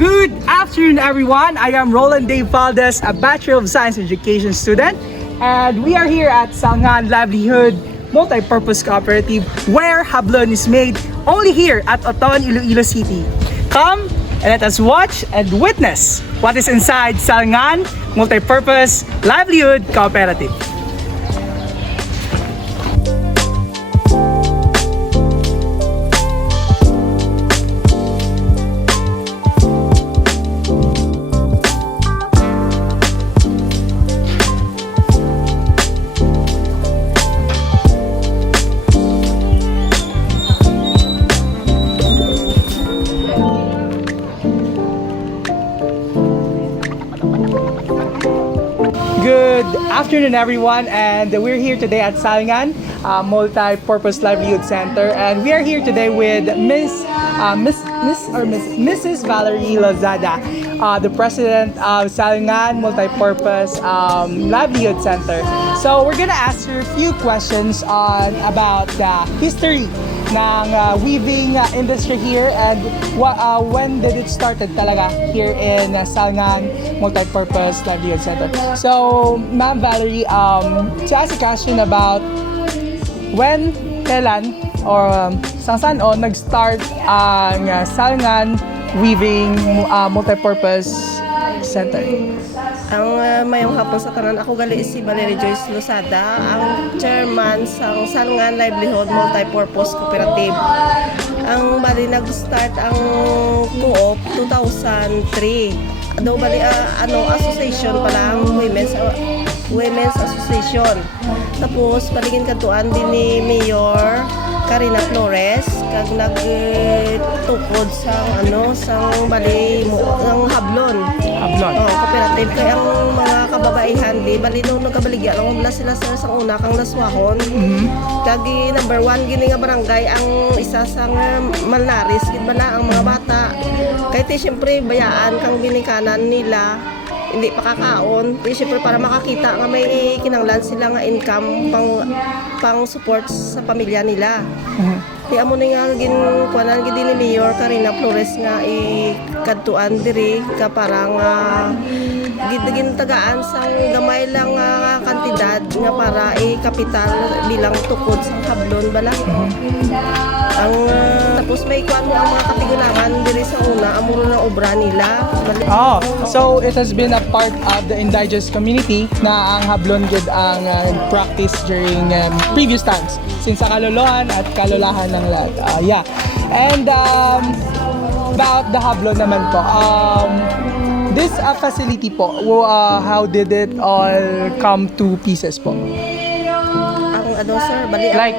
Good afternoon, everyone. I am Roland Dave Valdez, a Bachelor of Science Education student, and we are here at Salngan Livelihood Multi-Purpose Cooperative, where Hablon is made, only here at Oton, Iloilo City. Come and let us watch and witness what is inside Salngan Multi-Purpose Livelihood Cooperative. Good afternoon, everyone, and we're here today at Salngan Multi-Purpose Livelihood Center, and we are here today with Mrs. Valerie Lozada, the president of Salngan Multi-Purpose Livelihood Center. So we're gonna ask her a few questions on about the history ng weaving industry here and when did it started talaga here in Salngan Multi-Purpose Livelihood Center. So, Ma'am Valerie, to ask a question about when, kailan, or saan nag-start ang Salngan Weaving Multi-Purpose Center? Ang mayong hapon sa tanan, ako gali si Valerie Joyce Lozada, ang chairman sa Salngan Livelihood Multi-Purpose Cooperative. Ang bali nag-start ang co-op 2003. Daw bali association pa lang, Women's Association. Tapos paligin katuan din ni Mayor Karina Flores kag nagtukod sang bali ang Hablon. Cooperative kay ang mga kababaihan di bali nung nagkabaligya lang wala sila sa una kang naswahon. Kag number 1 gini nga barangay ang isa sang Malnares gid bala ang mga bata. Kay ti syempre bayaan kang binikanan nila hindi pa kakaon. Kaya syempre para makakita nga may kinanglan sila nga income pang support sa pamilya nila. Kaya amo ni nga kuanan gid ni Mayor Karina Flores nga ikadtuan diri ka parang gid tagaan sang gamay lang kantidad nga para kapital bilang tukod sa Hablon bala. Ang tapos may kuan mo ang mga katigulangan diri sa una amuro na obra nila. So it has been a part of the indigenous community na ang Hablon gid ang practice during previous times since sa kaluluhan at kalulahan ng lahat. And about the Hablon naman po, this facility po, how did it all come to pieces po? Sir, bali Like,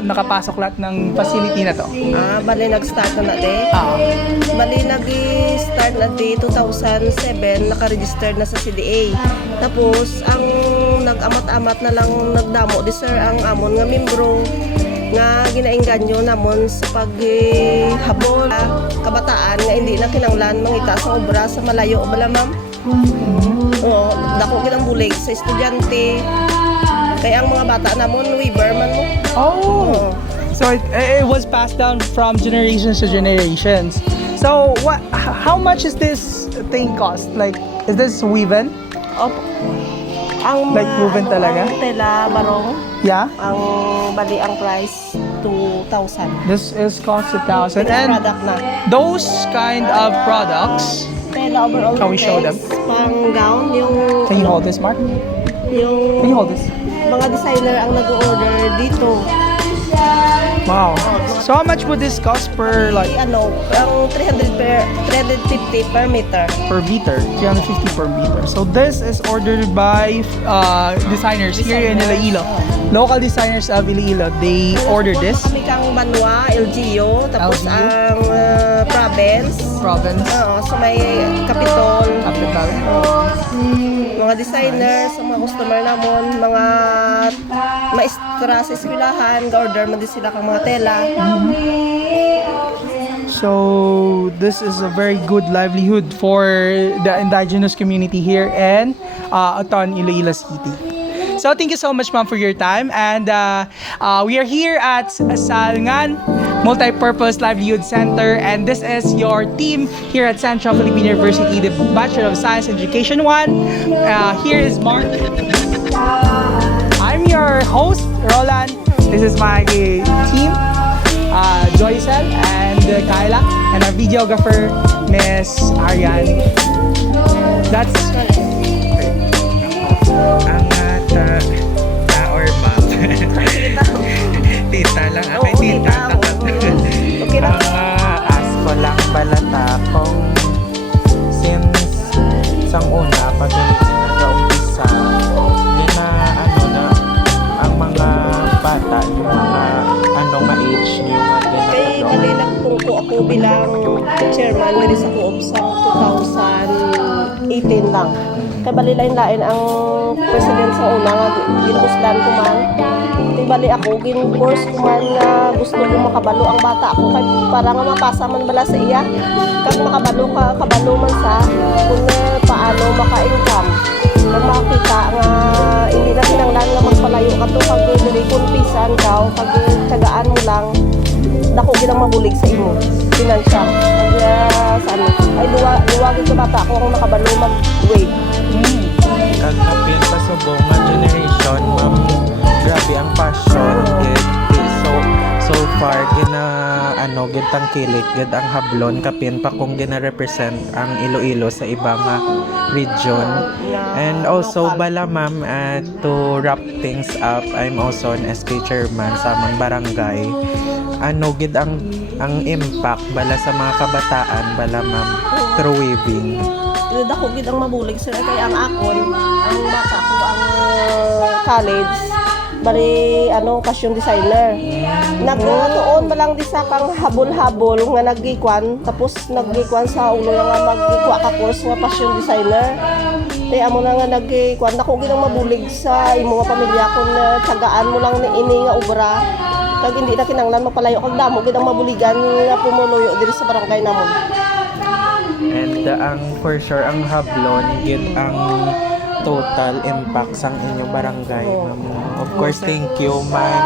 nakapasok lahat ng facility na to? Bali nag-start na Bali nag-start na 2007, naka-register na sa CDA. Tapos, ang nag-amat-amat na lang nagdamo di sir ang amon nga membro nga ginaengganyo namon sa paghabol kabataan nga hindi na kinanglan mangita sa obra sa malayo bala ma'am. Dako kitang bulig sa estudyante. Kaya ang mga bata namon weaver man mo. So it was passed down from generations to generations. So how much is this thing cost? Like, is this woven? Ang like woven talaga? Tela barong. Yeah. Ang bali ang price 2,000. This is cost 2,000. And product na. those kind of products. Tela overall. Can we show them? Pang gown yung. Can you hold this, Mark? Yung. Can you hold this? Mga designer ang nag-order dito. Wow. So how much would this cost per like? Ang 350 per meter. Per meter, 350 per meter. So this is ordered by designers here in Iloilo. Local designers of Iloilo. They ordered this. Kami kang Banwa, LGU, tapos LGU? ang province. So may Capitol. Mga designers, mga customer namon, mga maestra sa eskwelahan, ga-order man din sila kang mga tela. So this is a very good livelihood for the indigenous community here in Oton, Iloilo City. So thank you so much, ma'am, for your time. And we are here at Salangan Multipurpose Livelihood Center, and this is your team here at Central Philippine University, the Bachelor of Science Education 1. Here is Mark. I'm your host, Roland. This is my team, Joycel and Kyla, and our videographer, Miss Ariane. That's Ang ta or ma'am. Tita lang. Ay, tita. Okay na. Ang ask ko lang balata kung since sang una pag nag-umpisa yun na ano na ang mga bata yung mga ano nga age nyo nga Kay balilang po ako bilang chairman diri sa co-op sa 2018 lang. Kay balilain-lain ang president sa una nga ginusdan ko man. Kay bali ako gin-course ko man na gusto ko makabalo ang bata ako kay para nga mapasa man bala sa iya. Kag makabalo ka kabalo man sa kung paano maka-income. Kag makita nga hindi na kinanglan nga magpalayo ka to kag dili kumpisan ka o kag tiyagaan mo lang dako ginang mabulig sa imo financial sa ano ay luwagin ko bata ako ang nakabalo mag-wait. kag kapin pa subong nga generation ma'am grabe ang passion so far gina ano gitang kilik gid ang hablon kapin pa kung gina represent ang Iloilo sa ibang region. And also bala ma'am to wrap things up, I'm also an SK chairman sa among barangay. Ano gid ang impact bala sa mga kabataan bala ma'am through weaving. Dako gid ang mabulig sila kay ang akon ang bata ko ang college bali ano fashion designer. Nagtuon ba lang di sa kang habol-habol nga nagikwan tapos nagikwan sa ulo nga magikwa ka course nga fashion designer. Kaya amo na nga nagikwan dako gid ang mabulig sa imo nga pamilya kun tagaan mo lang ni ini nga obra. Kag hindi na kinanglan mapalayo kag damo gid ang mabuligan nga pumuluyo diri sa barangay namon. And ang for sure ang hablon gid ang total impact sang inyong barangay. Of course, thank you ma'am,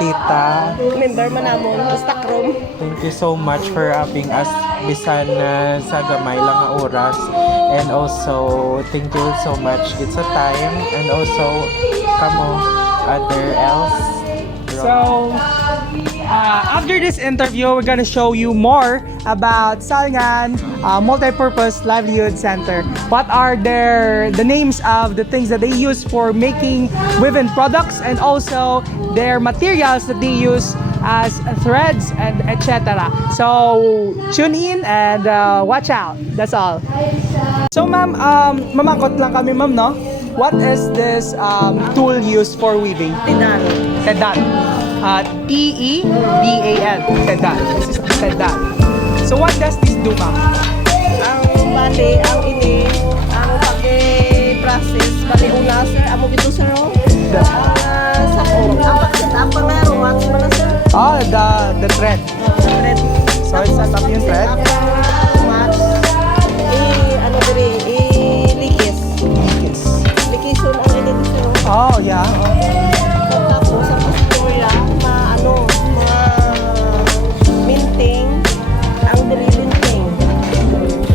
tita. Member man namon sa stock room. Thank you so much for having us bisan sa gamay lang nga oras. And also, thank you so much gid sa time and also kamo other else. So, after this interview, we're gonna show you more about Salangan Multipurpose Livelihood Center. What are the names of the things that they use for making woven products, and also their materials that they use as threads and etc. So, tune in and watch out. That's all. So, ma'am, mamakot lang kami, ma'am, no? What is this tool used for weaving? Tinan. Tedan. T-E-D-A-N. Tedan. This is Tedan. So what does this do, ma'am? Ang bali, ang ini, ang pag-process, bali una sir, amo gito sir, sa kong, ang pag-set up nga, romance mo na sir. Oh, the thread. Thread. So it's set up yung thread? Match. Ano diri, likis. Likisun ang ini sir. Oh, yeah. Tapos, ang pastorya, mga minting, ang diri linting.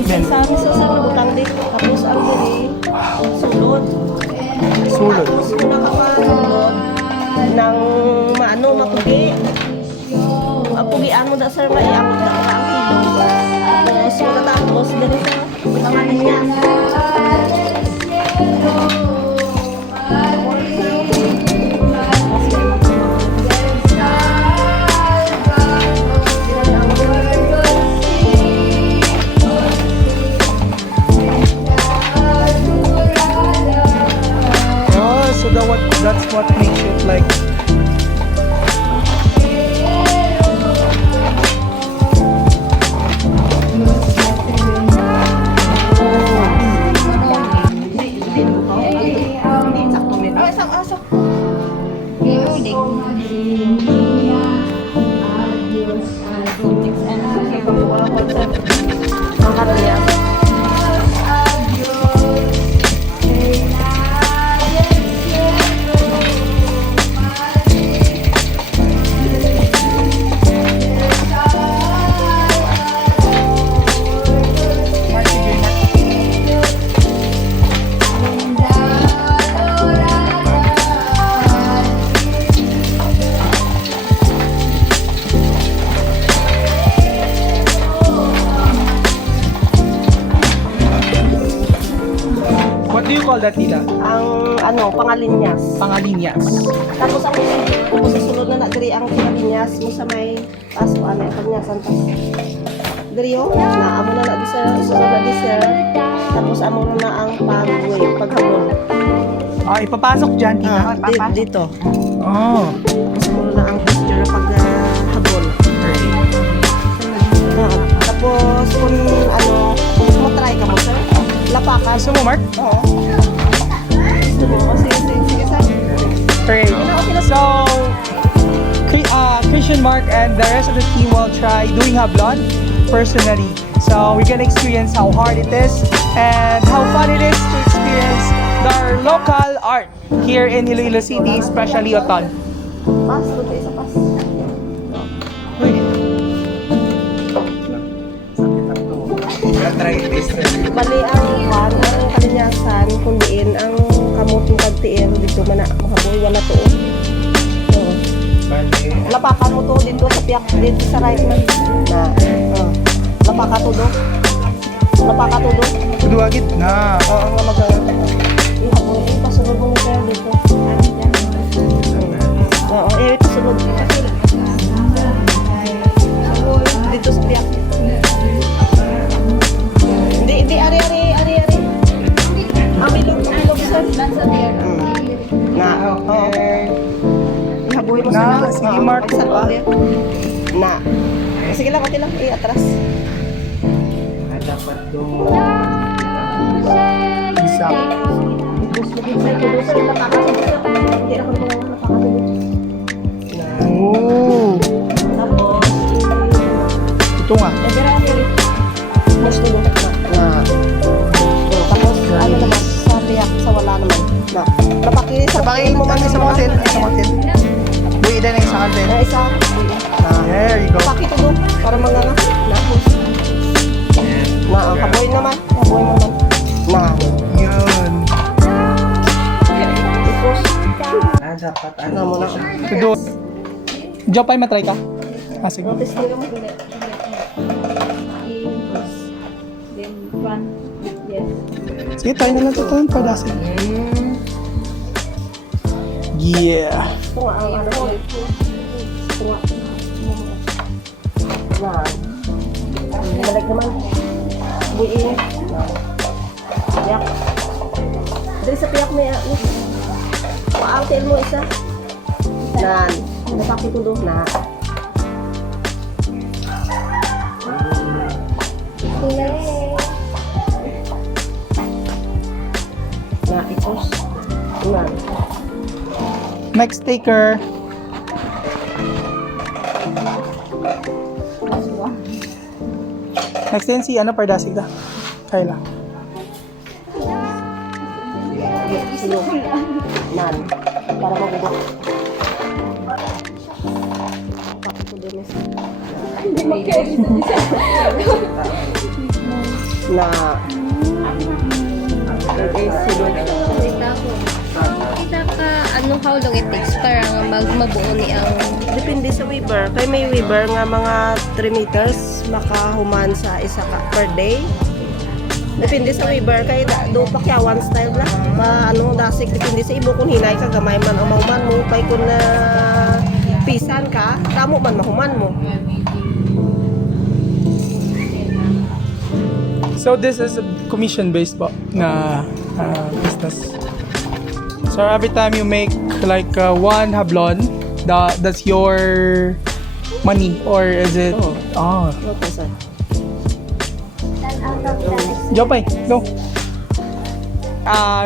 Isang sa butang dito, tapos ang diri, sulod. Sulod. Tapos nakasulod ng mapugi. Ang pugian mo da sir, mayang da ang kilo. Tapos pagkatapos diri sa butangan niya. That's what makes it like call that, tita? Ang Pangalinyas. Pangalinyas. Tapos ang kung sa sulod na diri ang Pangalinyas mo sa may paso Panyasan tas. Diri yo na amo na di sir, sulod na di sir. Tapos amo na ang paghabol. Ipapasok dyan, tita. Dito. Oh. Amo na ang procedure paghabol. Tapos kung mo try ka mo sir. Lapakan. Gusto mo, Mark? Oo. Gusto mo? Sige sir. Great. So, Christian, Mark, and the rest of the team will try doing Hablon personally. So, we're gonna experience how hard it is and how fun it is to experience our local art here in Iloilo City, especially Oton. Pas, doon tayo sa pas. Bali ang Kalinyasan, kung diin ang kamot ng kagtiil dito man na makaboy wala to. So, lapakan mo to dito sa piyak dito sa right na. Lapaka to do. Lapaka to do. Kuduagit na. Oo, nga magawa. Ihaboy yung pasunod mo sir dito. Oo, pasunod dito. Dito sa piyak. Hindi, ari. Amilog sir. Na, oo. Ihaboy mo Na, sige, Mark. Na. Sige lang, okay lang. Atras. Dapat doon. Isa. Hindi ako napakasabot. Oh. Tapos, Ito nga. mas tulog na. Tapos, ano naman, sa riyak, sa wala naman. Na. Sabagay mo man sa mountain. Sa mountain. Buwi din ang sa kantin. Isa. There you go. Paki to doon, para mga na. Kaboy naman. Kaboy naman. Na. Yun. Tapos, Dapat na mo na. Tudo. Jopay, matry ka? Sige. Notice nila mo. Sige, try na lang ito. Padasin. Yeah. Tunga ang ano ko. Tunga. Na. Balik naman. Buiin. Piyak. Dari sa piyak may paangkin mo isa. Nan. Napaki ko doon na. Na ikos. Nan. Next taker. Next din si ano, Pardasig ka? Kayla. Sino? Nan. Para magugot. Paki ko doon isa. Hindi mag-carry sa na. Kita ka, how long it takes para mabuo ni ang... Depende sa weaver. Kaya may weaver nga mga 3 meters makahuman sa isa ka per day. Depende sa weaver. Kaya do pakyawan style lang. Dasig. Depende sa ibo kung hinay ka, gamay man ang mahuman mo. Kaya kung na pisan ka, kamo man mahuman mo. So this is a commission-based po na business. So every time you make like one hablon, that's your money or is it? Oh. Okay, sir. Jopay, go.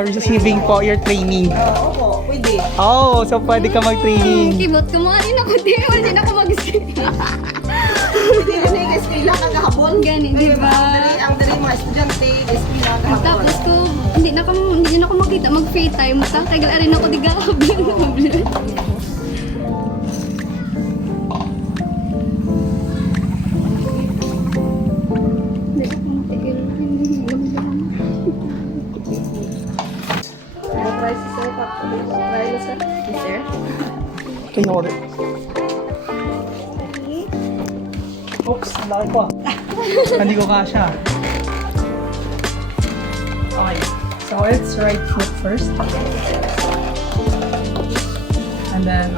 Receiving po your training. Oo, pwede. Oh, so pwede ka mag-training. Kibot ko mga rin ako, di ako mag-skip. Pwede rin yung eskwela kagahapon. Ganun, di ba? Ang dali mga estudyante, eskwela kagahapon. Tapos ko, hindi na ako makita mag-free time. Tagal rin ako di gahapon. Try si sir. Try na sir. Yes, sir. Okay, hold it. Oops, laki ko. Hindi ko kasha. Okay. So it's right foot first. And then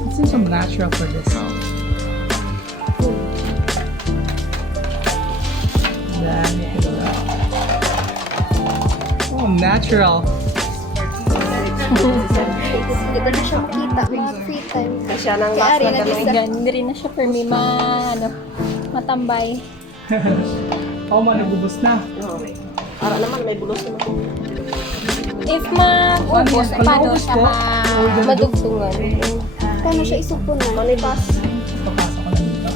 it seems so natural for this. And then oh, natural. Hindi ko na siya makita. Mga free time. Siya nang Kaya last rin na na ganun. isa. Hindi rin na siya for me matambay. Oh, nagubos na. Para naman may bulos naman. If mag-ubos, Pag paano naubos siya po, madugtungan? Paano siya isupo na? Manipas. Papasok ko na dito.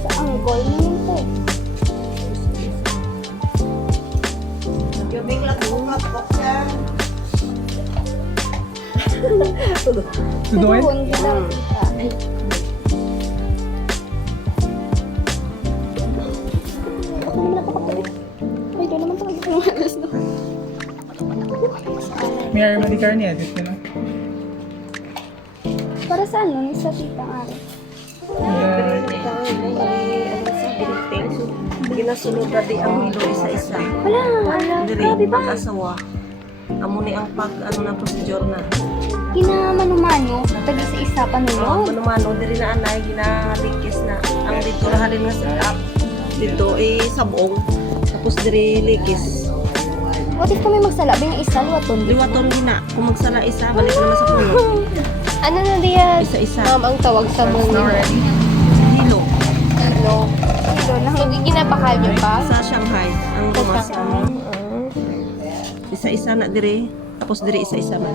Sa anggol na yun po. Yung bigla ko yan. Tuduin? Doon, hindi lang kita. Ako naman nakapagpapit. Ay, doon naman talaga yung alas doon. May medicar niya, edit na lang. Para sa ano? Sa tita nga rin. Ginasunod na di ang hilo isa-isa. Wala, wala. Diri, Grabe ba? mag-asawa. Amo ni ang na procedure na. Kinamano-mano. Taga sa isa pa nunod. Mano-mano, diri na anay, ginalikis na. Ang dito halin nga set up. Dito sabong. Tapos diri likis. What if kami magsalabi ng isa, luwaton? Liwaton gina. Kung magsala isa, balik naman sa puno. Ano na diya? Isa-isa. Ang tawag sa mga Hilo. no. So, ginabakal niyo pa? Sa Shanghai. Ang tumas. Isa-isa na diri. Tapos diri isa-isa na.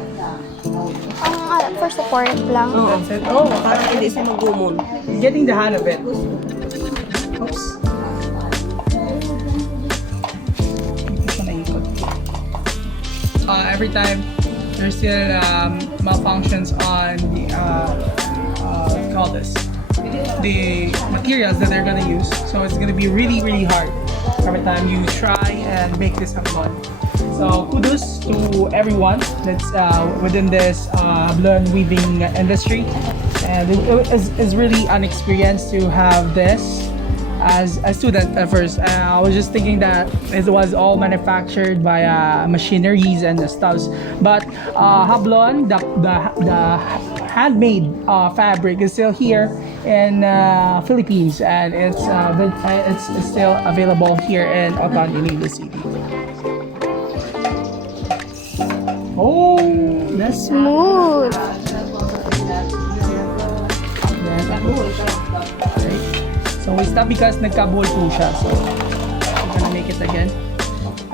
Ang for support lang. Oo. That's it. Oh, Para hindi siya magumon. getting the hang of it. Oops. Hindi ko naikot. Every time there's still malfunctions on the what do you call this, the materials that they're gonna use. So it's gonna be really, really hard every time you try and make this happen. So kudos to everyone that's within this blonde weaving industry, and it's really an experience to have this as a student at first. I was just thinking that it was all manufactured by machineries and stuffs, but Hablon, the handmade fabric is still here in Philippines, and it's still available here in Otan, Iloilo City. Oh, that's Smooth. right. So we stopped because nagkabuhol po siya. So we're gonna make it again.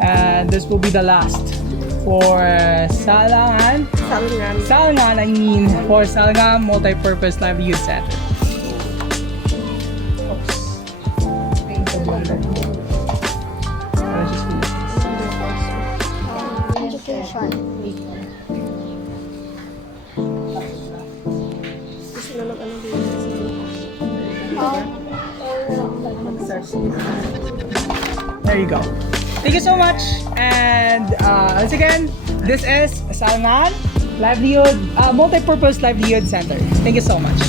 And this will be the last for Salangan. Salangan, I mean, for Salangan Multi-Purpose Livelihood Center. Oops. I'll just finish this. Education. There you go. Thank you so much. And once again, this is Salangan Livelihood Multi-Purpose Livelihood Center. Thank you so much.